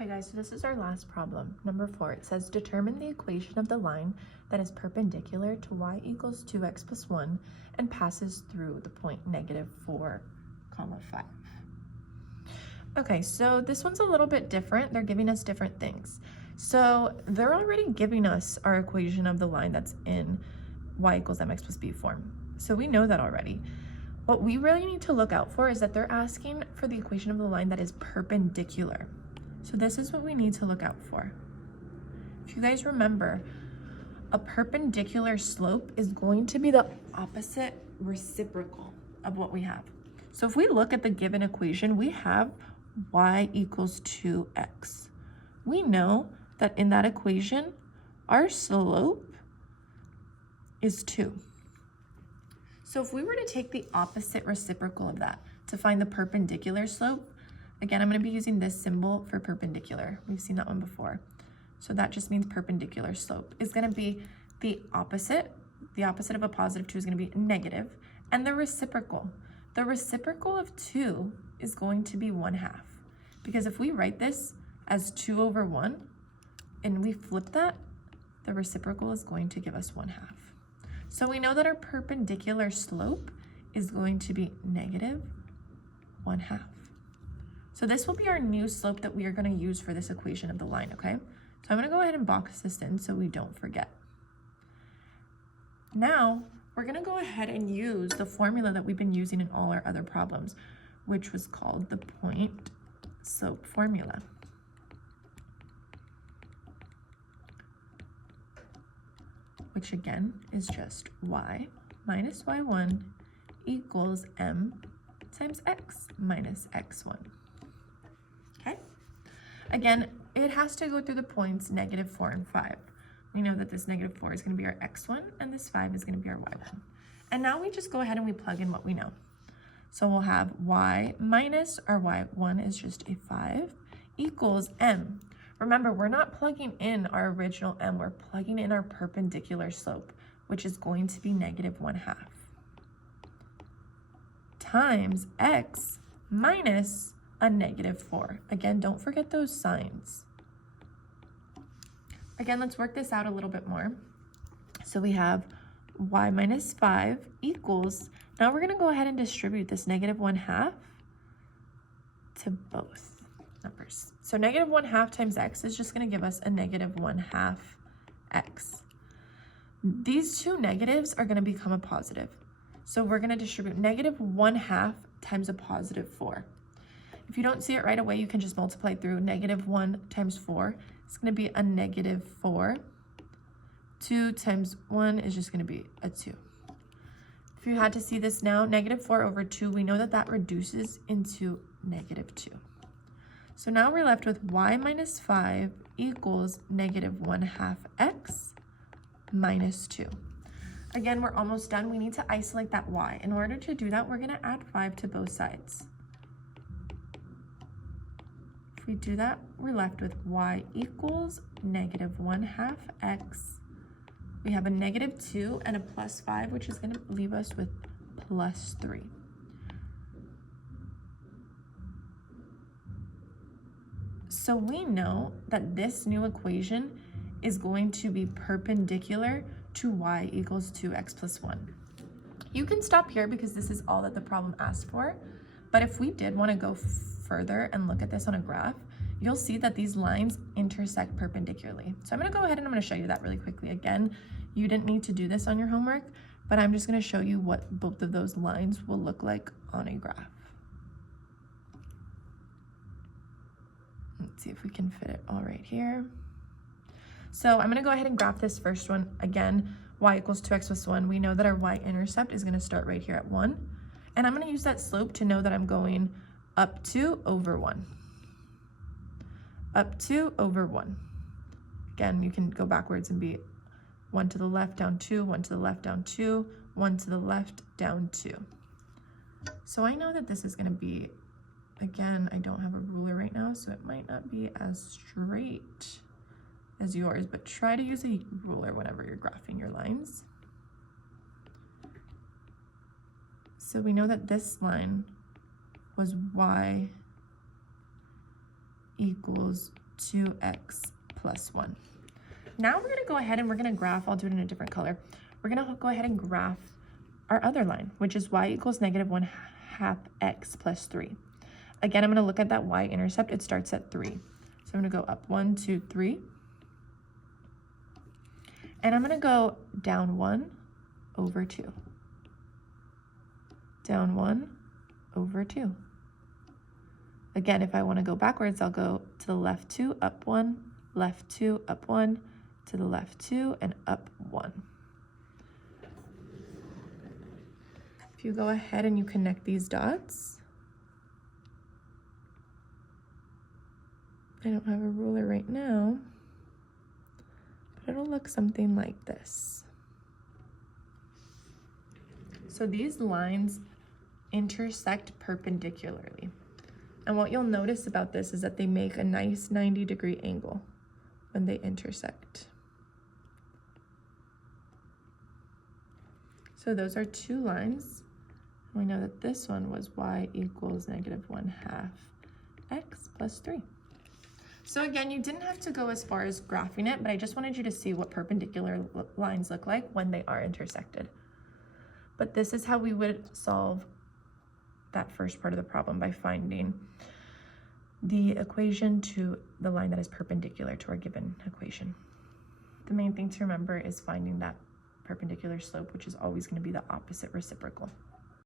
Okay guys, so this is our last problem. Number 4, it says determine the equation of the line that is perpendicular to y equals 2x plus 1 and passes through the point -4, 5. Okay, so this one's a little bit different. They're giving us different things. So they're already giving us our equation of the line that's in y equals mx plus b form. So we know that already. What we really need to look out for is that they're asking for the equation of the line that is perpendicular. So this is what we need to look out for. If you guys remember, a perpendicular slope is going to be the opposite reciprocal of what we have. So if we look at the given equation, we have y equals 2x. We know that in that equation, our slope is 2. So if we were to take the opposite reciprocal of that to find the perpendicular slope, again, I'm going to be using this symbol for perpendicular. We've seen that one before. So that just means perpendicular slope is going to be the opposite. The opposite of a positive 2 is going to be negative. And the reciprocal. The reciprocal of 2 is going to be 1/2. Because if we write this as 2 over 1 and we flip that, the reciprocal is going to give us 1/2. So we know that our perpendicular slope is going to be negative 1/2. So this will be our new slope that we are going to use for this equation of the line, okay? So I'm going to go ahead and box this in so we don't forget. Now, we're going to go ahead and use the formula that we've been using in all our other problems, which was called the point slope formula. Which again is just y minus y1 equals m times x minus x1. Okay? Again, it has to go through the points -4 and 5. We know that this -4 is going to be our x1 and this 5 is going to be our y1. And now we just go ahead and we plug in what we know. So we'll have y minus our y1 is just a 5 equals m. Remember, we're not plugging in our original m, we're plugging in our perpendicular slope, which is going to be -1/2. Times x minus a -4. Again, don't forget those signs. Again, let's work this out a little bit more. So we have y minus 5 equals, now we're going to go ahead and distribute this -1/2 to both numbers. So -1/2 times x is just going to give us a -1/2 x. These two negatives are going to become a positive. So we're going to distribute -1/2 times a +4. If you don't see it right away, you can just multiply through. -1 times 4 is going to be a -4. 2 times 1 is just going to be a 2. If you had to see this now, -4 over 2, we know that that reduces into -2. So now we're left with y minus 5 equals -1/2 x minus 2. Again, we're almost done. We need to isolate that y. In order to do that, we're going to add 5 to both sides. If we do that, we're left with y equals -1/2 x. We have a -2 and a +5, which is going to leave us with +3. So we know that this new equation is going to be perpendicular to y equals 2x plus 1. You can stop here because this is all that the problem asked for. But if we did want to go further and look at this on a graph, you'll see that these lines intersect perpendicularly. So I'm going to go ahead and I'm going to show you that really quickly. Again, you didn't need to do this on your homework, but I'm just going to show you what both of those lines will look like on a graph. Let's see if we can fit it all right here. So I'm going to go ahead and graph this first one. Again, y equals 2x plus 1. We know that our y-intercept is going to start right here at 1. And I'm going to use that slope to know that I'm going up 2 over 1. Up 2 over 1. Again, you can go backwards and be 1 to the left, down 2, 1 to the left, down 2, 1 to the left, down 2. So I know that this is going to be, again, I don't have a ruler right now, so it might not be as straight as yours, but try to use a ruler whenever you're graphing your lines. So we know that this line was y equals 2x plus 1. Now we're going to go ahead and we're going to graph. I'll do it in a different color. We're going to go ahead and graph our other line, which is y equals negative 1/2 x plus 3. Again, I'm going to look at that y-intercept. It starts at 3. So I'm going to go up 1, 2, 3. And I'm going to go down 1 over 2. Down 1 over 2. Again, if I want to go backwards, I'll go to the left 2, up 1, left 2, up 1, to the left 2, and up 1. If you go ahead and you connect these dots, I don't have a ruler right now, but it'll look something like this. So these lines intersect perpendicularly. And what you'll notice about this is that they make a nice 90-degree angle when they intersect. So those are two lines. We know that this one was y equals negative 1/2 x plus 3. So again, you didn't have to go as far as graphing it, but I just wanted you to see what perpendicular lines look like when they are intersected. But this is how we would solve that first part of the problem, by finding the equation to the line that is perpendicular to our given equation. The main thing to remember is finding that perpendicular slope, which is always going to be the opposite reciprocal.